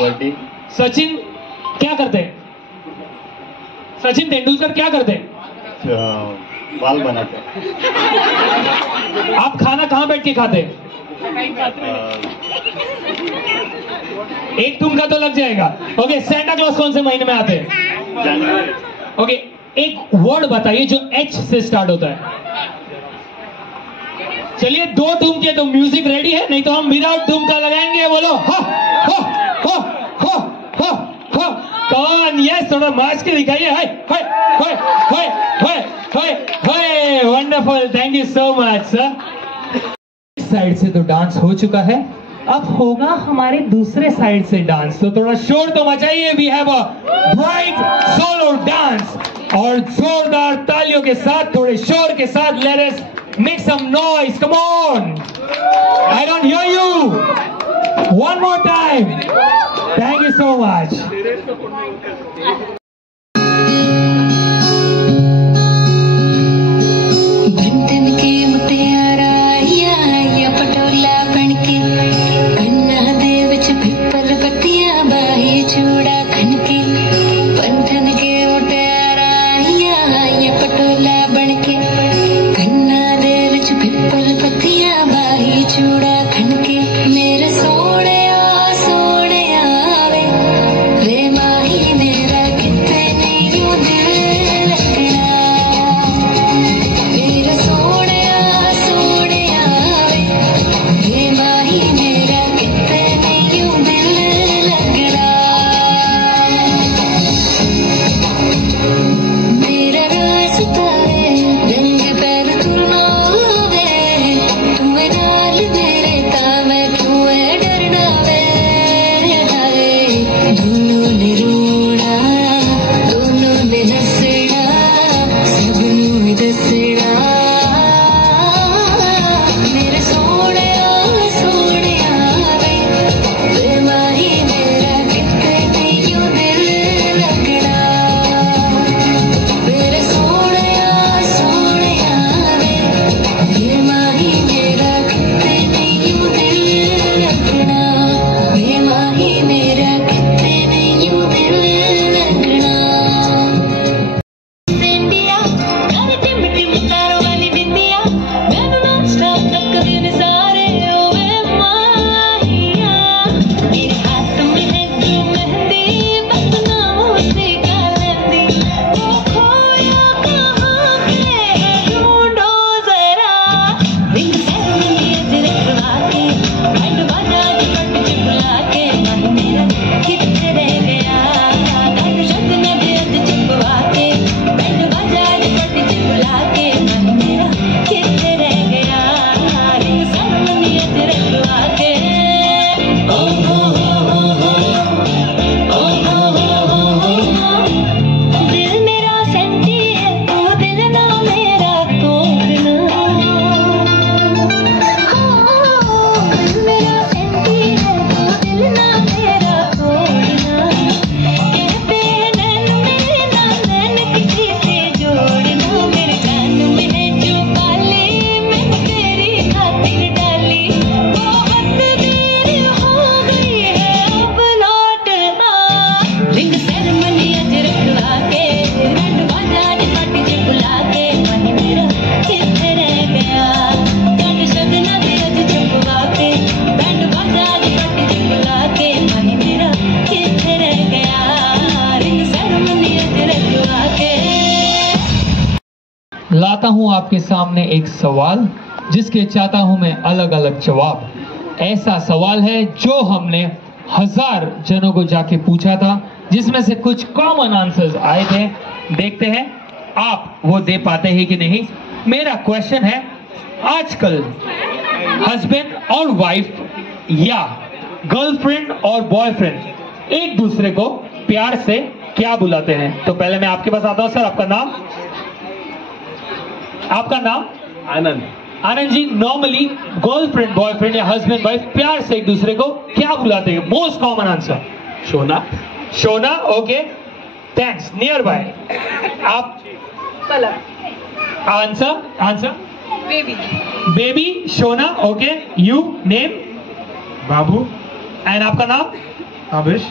बर्थडे. सचिन क्या करते हैं? सचिन तेंदुलकर क्या करते हैं? बाल बनाते हैं. आप खाना कहाँ बैठ के खाते हैं? एक ठुमका तो लग जाएगा. ओके, सेंटा क्लॉज कौन से महीने में आते हैं? ओके, एक वर्ड बताइए जो H से स्टार्ट होता है. चलिए 2 ठुमके. तो म्यूजिक रेडी है? नहीं तो हम विदाउट ठुमका लगाएंगे. बोलो हो हो हो हो हो हो. कौन? यस, थोड़ा मास्क के दिखाइए. Hi hi hi hi hi hi hi. Wonderful, thank you so much sir. इस साइड से तो डांस हो चुका है, अब होगा हमारे दूसरे साइड से डांस. तो थोड़ा शोर तो मचाइए. We have a bright solo dance. और जोरदार तालियों के साथ, थोड़े शोर के साथ, let us make some noise. Come on, I don't hear you. One more time. Thank you so much. बंधन के मुटियारा या पटोला बनके कन्ना दे विच पिपल पत्तियां बाही चूड़ा खनके. बंधन के मुटियारा या पटोला बनके कन्ना दे विच पिपल पतिया बाही चूड़ा खनके मेरे सोने सोने आवे वे माही मेरा कितने यूं दिल लगना मेरा सोने आवे वे माही मेरा कितने यूं दिल लगना मेरा रास्ता है रंग पैर तुरना वे तुम्हें नाल मेरे तामे तुम्हें डरना वे हाय दोनों ने रोना दोनों ने हंसना सबनू दसना मेरे सोने आवे वे माही मेरा कितने यूं दिल लगना मेरे सोने आवे ये माही मेरा कितने यूं दिल लगना ये माही मेरा कितने यूं दिल लगना इंडिया कर टिम टिम तारों वाली बिंदिया मैनू नॉन स्टॉप तकदे ने सारे ओए माहिया मेरे हाथ में है जो मेहंदी बस नाम उसी का लेंदी वो खोया कहाँ के ढूंढो जरा रिंग सेरेमनी अज रखवा के बैंड बाजा के पट चुपला के मन मेरा कितने रह गया बैंड शब्द ने भी अज चुपवा के बैंड बाजा के पट चुपला के मन मेरा कितने रह गया रिंग सेरेमनी अज रखवा के ओ हो दिल मेरा सेंटी है तू दिल ना मेरा तोड़ना दिल मेरा सेंटी है तू दिल ना मेरा तोड़ना कहते हैं नैन मेरे ना नैन किसी से जोड़ना मेरे कान में है जो काली मैंने तेरी खातिर डाली बहुत देर हो गई है अब लौट आ रिंग सेरेमनी अज रखवा के बैंड बाजा ने पट बुला के मन मेरा कितने रह गया बैंड सदना भी अज चुपवा के बैंड बाजा ने पट बुला के मन मेरा कितने रह गया रिंग सेरेमनी अज रखवा के लाता हूं आपके सामने एक सवाल जिसके चाहता हूं मैं अलग अलग जवाब। ऐसा सवाल है जो हमने 1000 जनों को जाके पूछा था जिसमें से कुछ कॉमन आंसर्स आए थे। देखते हैं आप वो दे पाते हैं कि नहीं। मेरा क्वेश्चन है आजकल हस्बैंड और वाइफ या गर्लफ्रेंड और बॉयफ्रेंड एक दूसरे को प्यार से क्या बुलाते हैं? तो पहले मैं आपके पास आता हूं सर। आपका नाम? आपका नाम? Anand. Anand ji, normally girlfriend boyfriend या हस्बैंड वाइफ प्यार से एक दूसरे को क्या बुलाते हैं? मोस्ट कॉमन आंसर शोना। शोना। Okay, thanks. नियर बाय आप? पलक। Answer baby. बेबी, शोना। Okay, you name? बाबू। एंड आपका नाम? आवेश।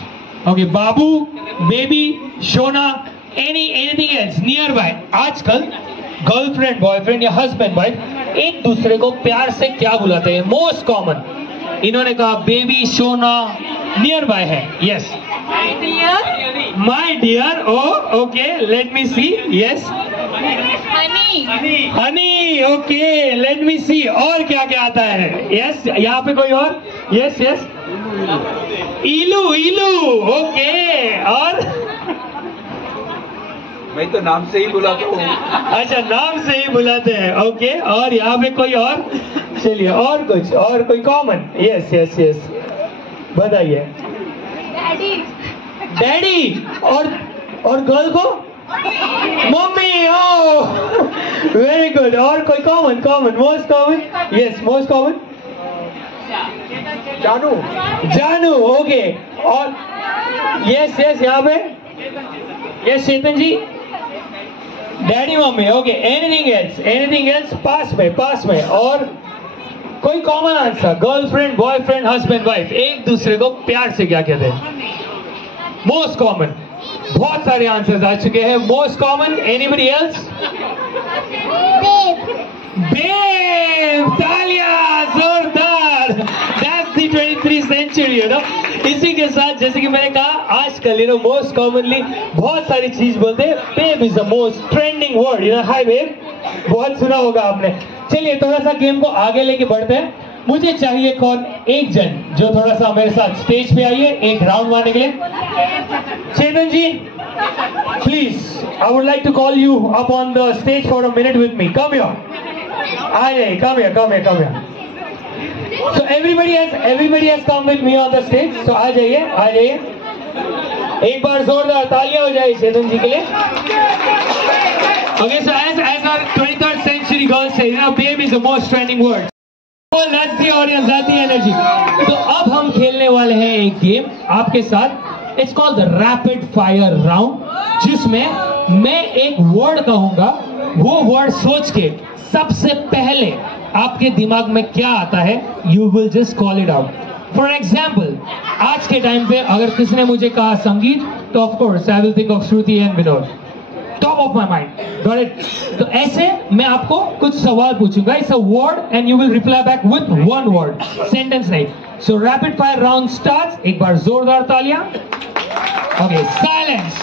ओके, बाबू, बेबी, शोना। Anything else near by? आजकल गर्लफ्रेंड बॉयफ्रेंड या हस्बैंड वाइफ एक दूसरे को प्यार से क्या बुलाते हैं? Most common. इन्होंने कहा बेबी, शोना। नियर बाय है? Yes. My dear. Oh okay, let me see. Yes. Honey. Honey. Okay, let me see. और क्या क्या आता है? यस। यहाँ पे कोई और? Yes yes. इलू। इलू। ओके, और? मैं तो नाम से ही बुलाता हूँ। अच्छा, नाम से ही बुलाते हैं। ओके, और यहाँ पे कोई और? चलिए, और कुछ और कोई कॉमन? यस यस यस, बताइए। डैडी। डैडी। और गर्ल को? मम्मी। Oh very good. और कोई common? Most common? Yes, most common. जानू। जानू। ओके, और? यस यस, यहाँ पे? Yes, Chetan ji. Daddy, mummy. Okay, anything else? पास में। और कोई common answer? Girlfriend boyfriend husband wife एक दूसरे को प्यार से क्या कहते हैं? Most common. बहुत सारे आंसर्स आ चुके हैं। Most common. Anybody else? Babe तालियां जोरदार। That's the 23 century, you know। इसी के साथ जैसे कि मैंने कहा आजकल यू नो मोस्ट कॉमनली बहुत सारी चीज बोलते हैं। Babe is the most trending word, you know. Hi babe, बहुत सुना होगा आपने। चलिए थोड़ा सा गेम को आगे लेके बढ़ते हैं। मुझे चाहिए कौन एक जन जो थोड़ा सा मेरे साथ स्टेज पे आइए एक राउंड मारने के लिए। Chetan ji please, I would like to call you up on the stage for a minute with me. Come here, आइए, come here. So everybody has come with me on the stage. So आ जाइए। एक बार जोरदार तालियां हो जाए चेतन जी के लिए। Okay, so as our 23rd century girls say, you know, babe is the most trending word. Oh, that's the audience, that's the energy. तो अब हम खेलने वाले हैं एक गेम आपके साथ। It's called the rapid fire round, जिसमें मैं एक वर्ड कहूंगा, वो वर्ड सोच के सबसे पहले आपके दिमाग में क्या आता है you will just call it out. For example आज के टाइम पे अगर किसी ने मुझे कहा संगीत, तो of course I will think of Shruti and Vinod, top of my mind. Got it? तो ऐसे मैं आपको कुछ सवाल पूछूंगा, it's a word and you will reply back with one word, sentence नहीं। So rapid fire round starts. एक बार जोरदार तालियां। Okay, silence.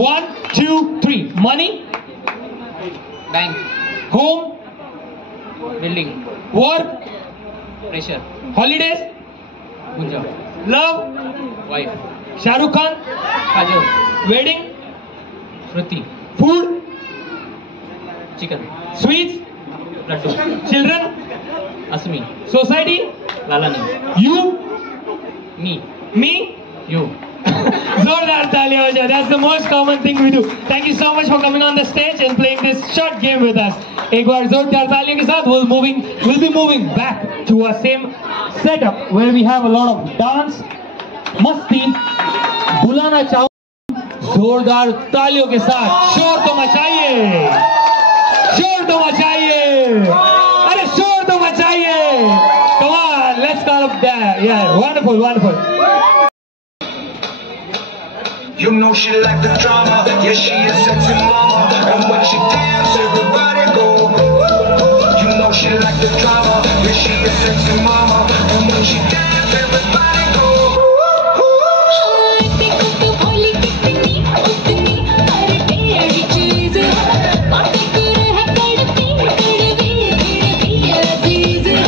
1 2 3। Money, bank, home, building, work, pressure, holidays, Gunja, love, wife, Shahrukh Khan, Kajol, wedding, Shruti, food, chicken, sweets, laddoo, children, असमी, सोसाइटी, लालानी, यू, मी, यू। जोरदार तालियां हो जाए। That's the most common thing we do. Thank you so much for coming on the stage and playing this short game with us. एक बार जोरदार तालियों के साथ we'll be moving back to our same setup where we have a lot of dance, मस्ती। बुलाना चाहूँ जोरदार तालियों के साथ, शोर तो मचाइए, अरे शोर तो मचाइए। Come on, let's call up that. Yeah, wonderful। You know she like the drama, yeah she a sexy mama. And when she dance, everybody go. You know she like the drama, yeah she a sexy mama. And when she dance, everybody go. देखो तो भोली कितनी उतनी हर टेढ़ी चीज है, बातें करे है कड़वी अजीज है।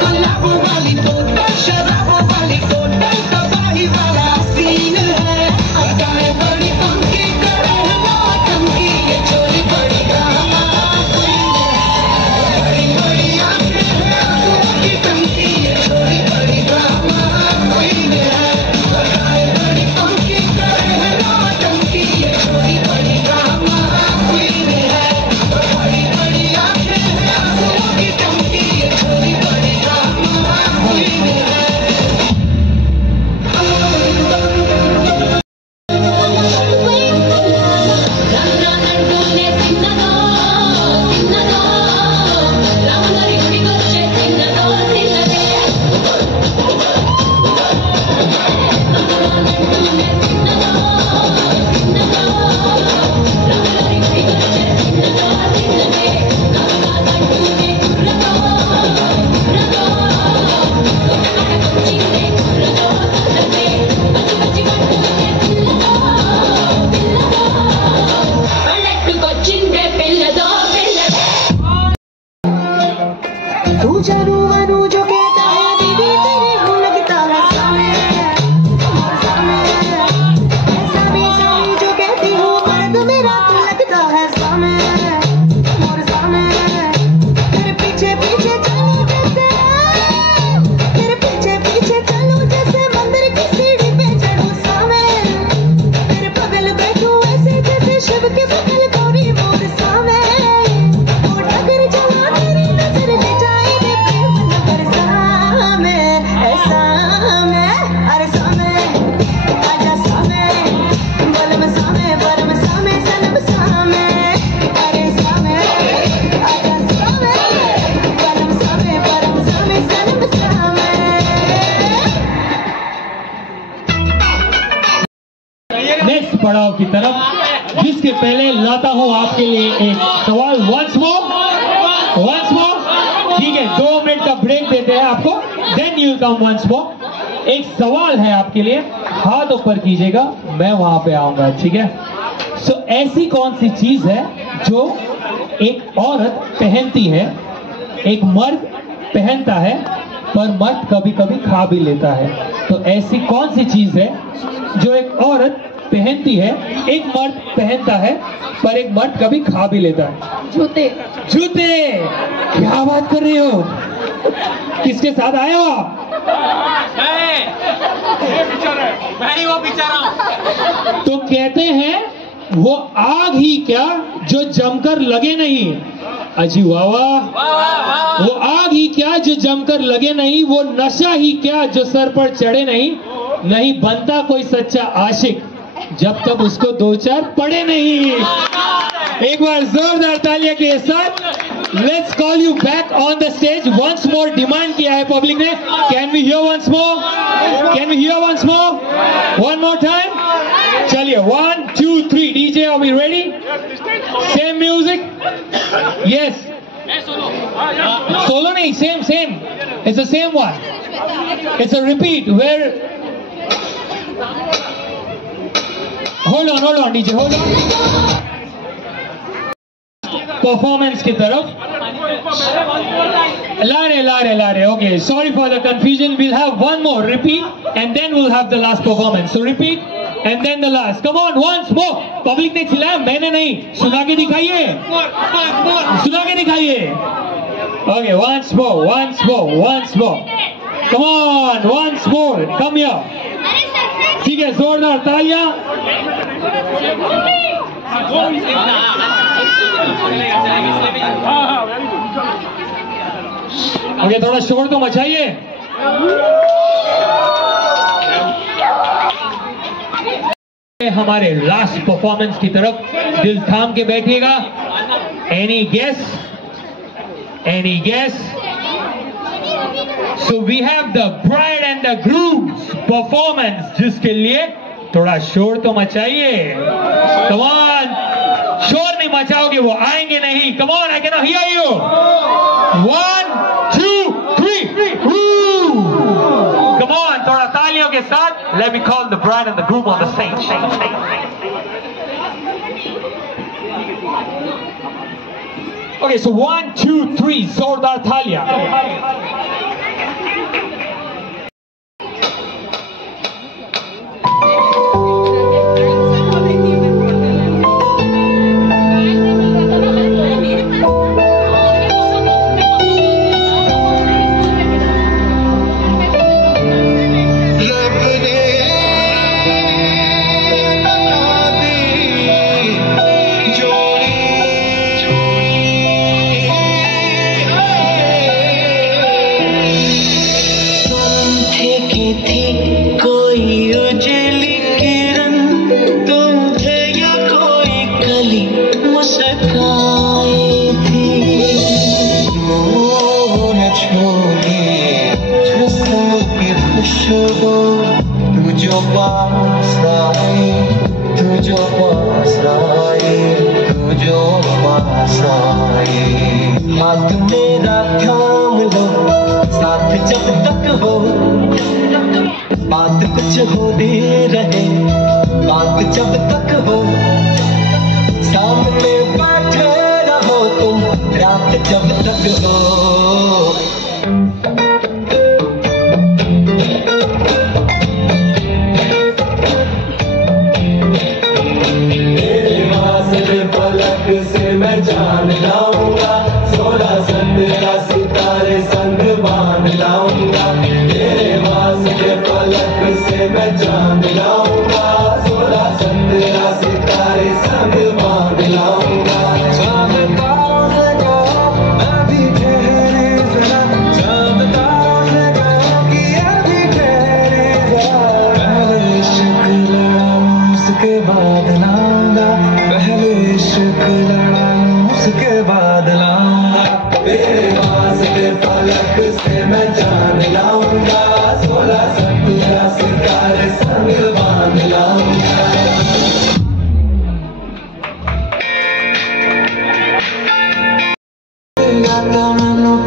गुलाबों वाली बोतल, शराबों वाली बोतल, तबाही वाला सीन है। अदाएं बड़ी फंकी करे है नौटंकी, ये चोली बड़ी ड्रामा क्वीन है। बड़ी आंखें हैं आंसुओं की टंकी, ये चोली बड़ी ड्रामा क्वीन है। अदाएं बड़ी फंकी करे है नौटंकी, ये चोली बड़ी ड्रामा क्वीन है। बड़ी आंखें हैं आंसुओं की टंकी, ये चोली बड़ी ड्रामा क्वीन है। तू जानू मानू जो कहता है दीदी तेरे को लगता है सामे ऐसा भी सामी जो कहती हूँ मर्द मेरा तो लगता है सामे तेरे पीछे चलूं जैसे तेरे पीछे चलूं जैसे मंदिर की सीढ़ी पे चढ़ूं सामे तेरे बगल बैठूं ऐसे जैसे शिव के बगल गौरी मोर सामे वो डगर चला तेरी नजर ले जाएगी प्रेम नगर 2 मिनट का ब्रेक देते हैं आपको, then you come once more. एक सवाल है आपके लिए, हाथ ऊपर कीजिएगा, मैं वहां पे आऊंगा, ठीक है? सो ऐसी कौन सी चीज है जो एक औरत पहनती है, एक मर्द पहनता है, पर मर्द कभी कभी खा भी लेता है? तो ऐसी कौन सी चीज है जो एक औरत पहनती है, एक मर्द पहनता है, पर एक मर्द कभी खा भी लेता है? जूते। जूते! क्या बात कर रहे हो? किसके साथ आए हो आप? मैं ही वो बेचारा। तो कहते हैं वो आग ही क्या जो जमकर लगे नहीं। अजी वाह वाह। वो आग ही क्या जो जमकर लगे नहीं, वो नशा ही क्या जो सर पर चढ़े नहीं, नहीं बनता कोई सच्चा आशिक जब तक उसको 2-4 पड़े नहीं। एक बार जोरदार तालियां के साथ let's call you back on the stage once more. Demand किया है पब्लिक ने, can we hear once more, can we hear once more, one more time. चलिए 1 2 3 DJ, are we ready? Same music, yes. Solo नहीं, same same, it's the same one, it's a repeat where. Hold on DJ, hold on. Performance की तरफ ला रहे। Okay, sorry for the confusion. We'll have one more repeat and then we'll have the last performance. So repeat and then the last. Come on, once more. Public ने चिल्लाया, मैंने नहीं। सुना के दिखाइए, सुना के दिखाइए। Okay, once more. Come on, once more. Come here. ठीक है, जोरदार तालियां। ओके, थोड़ा शोर तो मचाइए। हमारे लास्ट परफॉर्मेंस की तरफ दिल थाम के बैठिएगा। Any guess? So we have the bride and the groom's performance, जिसके लिए थोड़ा शोर तो मचाइए। कम ऑन, शोर नहीं मचाओगे वो आएंगे नहीं। कम on, I can not here you. 1 2 3 come on, थोड़ा तालियों के साथ। Let me call the bride and the groom on the stage. Okay, सो 1 2 3 जोरदार तालियां। हाथ मेरा थाम लो, साथ जब तक हो, बात कुछ होती रहे, बात जब तक हो, सामने बैठे रहो तुम, रात जब तक हो। फलक से मैं जान लाऊंगा, 16-17 सितारे संग बांध लाऊंगा। तेरे वास्ते फलक से मैं जान लाऊंगा, 16-17 सितारे संग बांध लाऊंगा। चांद तारों से कहो अभी ठहरे जरा, चांद तारों से कहो कि अभी ठहरे जरा। पहले इश्क लड़ाऊं उसके बाद लाऊंगा, पहले इश्क लड़ाऊं उसके बाद लाऊंगा। तेरे वास्ते फलक से मैं जान लाऊंगा, 16-17 सितारे संग बांध लाऊंगा।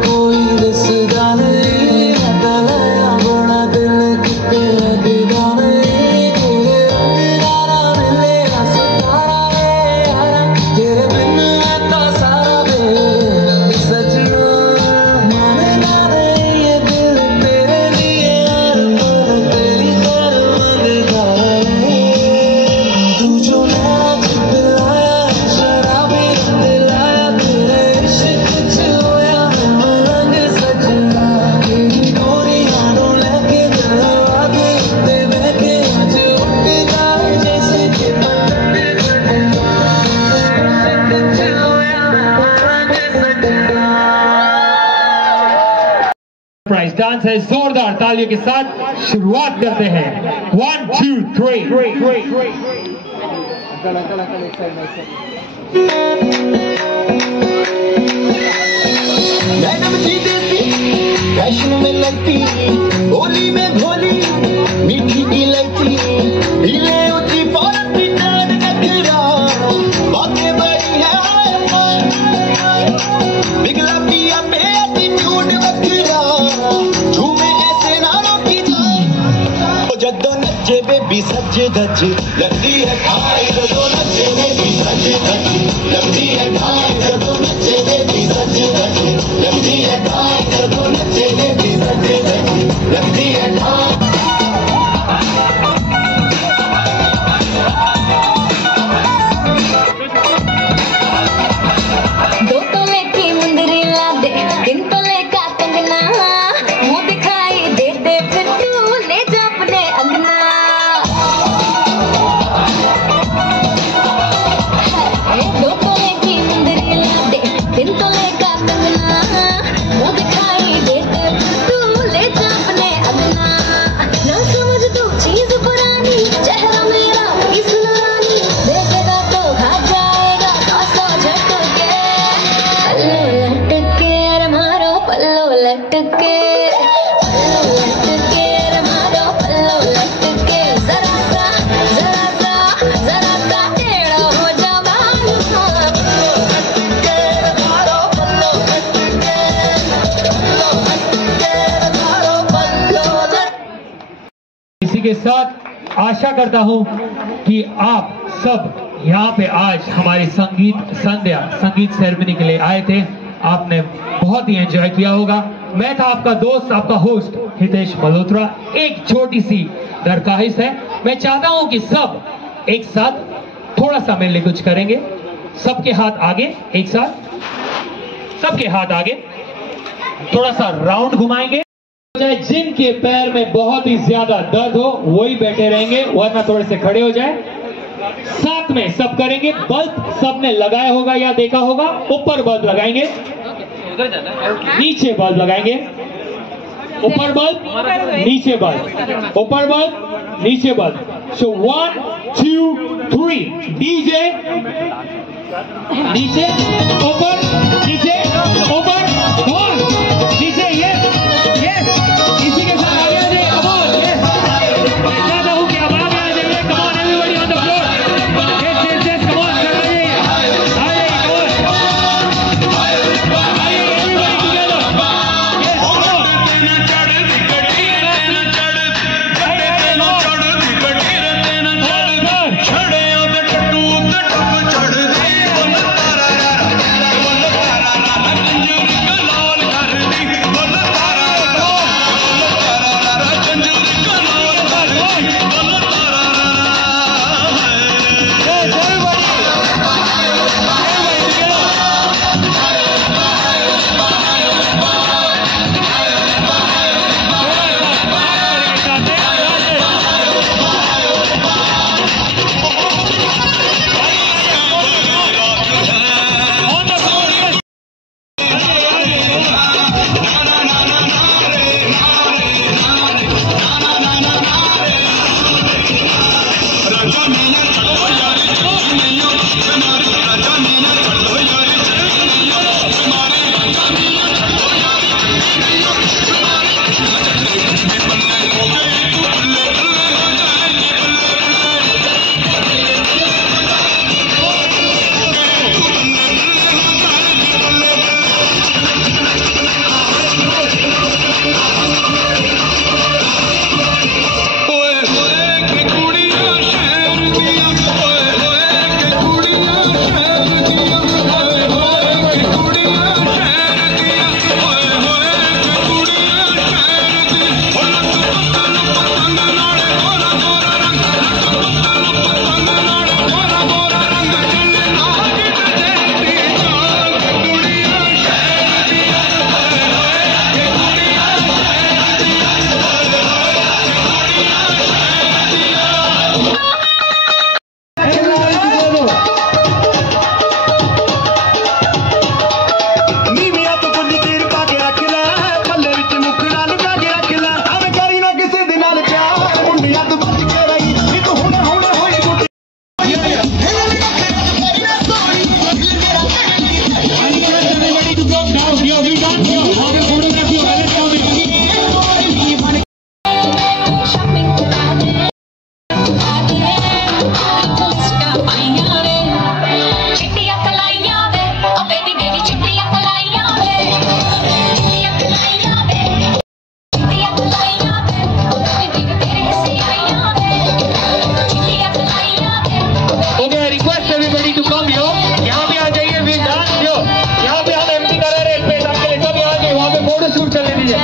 कोई प्राइज डांस है, जोरदार तालियों के साथ शुरुआत करते हैं। 1 2 3 मैडम जी देती फैशन में लगती, होली में भोली मीठी इलायची, हिले ऊंची फौरन पिटार नखरा, बातें बड़ी है बिगला पिया पे एटीट्यूड वखरा, झूमे ऐसे ना रोकी जाए, जद्दो नचे बेबी सज धज लगती है खाई, जद्दो नचे बेबी सज धज लगती है खाई, जद्दो नचे बेबी सज धज लगती है खाई, जद्दो नचे बेबी सज धज लगती है खाई। दो तोले की मुंदरी ला दे, 3 तोले का कंगना, मुंह दिखाई दे दे फिर तू ले जा अपने अंगना। दो तोले की मुंदरी ला दे, 3 तोले का कंगना, मुंह दिखाई दे दे फिर तू ले जा अपने अंगना। ना समझ तू चीज पुरानी, चेहरा मेरा इस रानी, देखेगा तो खा जाएगा 100 झटके। पल्लो लटके रे मारो पल्लो लटके, पल्लो लटके रे मारो पल्लो लटके, जरा सा टेढ़ा हो जा बाल, पल्लो लटके रे मारो पल्लो लटके, पल्लो लटके रे मारो पल्लो लटके। इसी के साथ आशा करता हूं कि आप सब यहाँ पे आज हमारी संगीत संध्या, संगीत सेरेमनी के लिए आए थे। आपने बहुत ही एंजॉय किया होगा। मैं था आपका दोस्त, आपका होस्ट हितेश मल्होत्रा। एक छोटी सी दरख्वास्त है, मैं चाहता हूं कि सब एक साथ थोड़ा सा मेरे लिए कुछ करेंगे। सबके हाथ आगे, एक साथ सबके हाथ आगे, थोड़ा सा राउंड घुमाएंगे। जिनके पैर में बहुत ही ज्यादा दर्द हो वही बैठे रहेंगे, वरना थोड़े से खड़े हो जाए। साथ में सब करेंगे। बल्ब सबने लगाया होगा या देखा होगा, ऊपर बल्ब लगाएंगे, नीचे बल्ब लगाएंगे, ऊपर बल्ब नीचे बल्ब, ऊपर बल्ब नीचे बल्ब। सो 1 2 3 डीजे, नीचे ऊपर नीचे ऊपर, नीचे, यस यस। इसी के साथ आगे आ जाइए, कम ऑन, यस। मैं चाहता हूं कि आप आगे आ जाइए, come on everybody on the floor, yes yes yes, come on, आ जाइए, कम ऑन, आइए everybody together, yes, come on.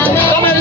Come